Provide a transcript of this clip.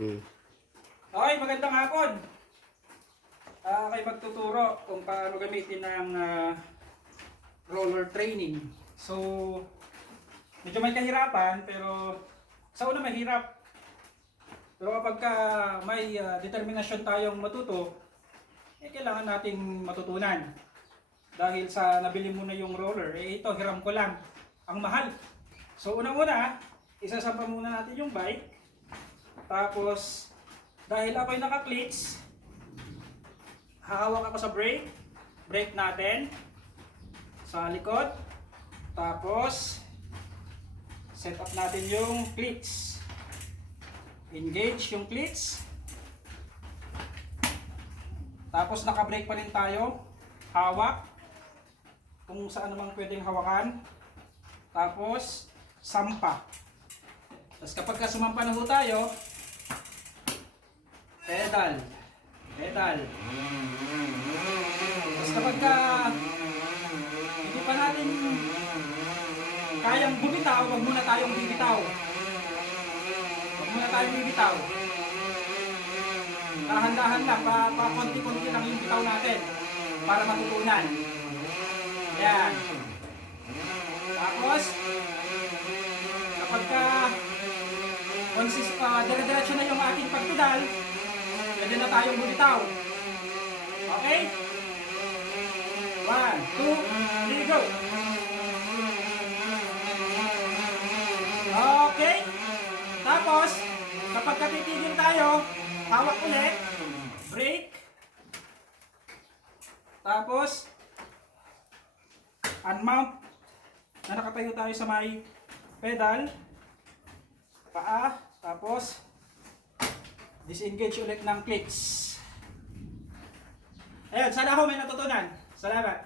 Okay, magandang hapon. Kayo magtuturo kung paano gamitin ng roller training. So, medyo may kahirapan pero sa una mahirap. Pero kapag may determinasyon tayong matuto, kailangan nating matutunan. Dahil sa nabili mo na yung roller, ito hiram ko lang. Ang mahal. So unang-una, isasampa muna natin yung bike. Tapos, dahil ako'y naka-cleats, hahawak ako sa brake natin sa likod. Tapos set up natin yung cleats, engage yung cleats. Tapos naka-brake pa rin tayo, hawak kung saan naman pwedeng hawakan. Tapos sampa. Tapos kapag sumampa na ho tayo, pedal. Tapos kapag hindi pa natin kayang bumitaw, wag muna tayong bibitaw. Dahan-dahan lang, konti-konti lang yung bitaw natin para matutunan. Ayan. Tapos kapag dire-diretso na yung ating pagpedal, pwede na tayong bumitaw. Okay? 1, 2, 3, go! Okay? Tapos, kapag titigil tayo, hawak ulit, brake, tapos, unmount, na nakatayo tayo sa may pedal, paa, tapos, disengage ulit ng clicks. Ayun, sana ako may natutunan. Salamat.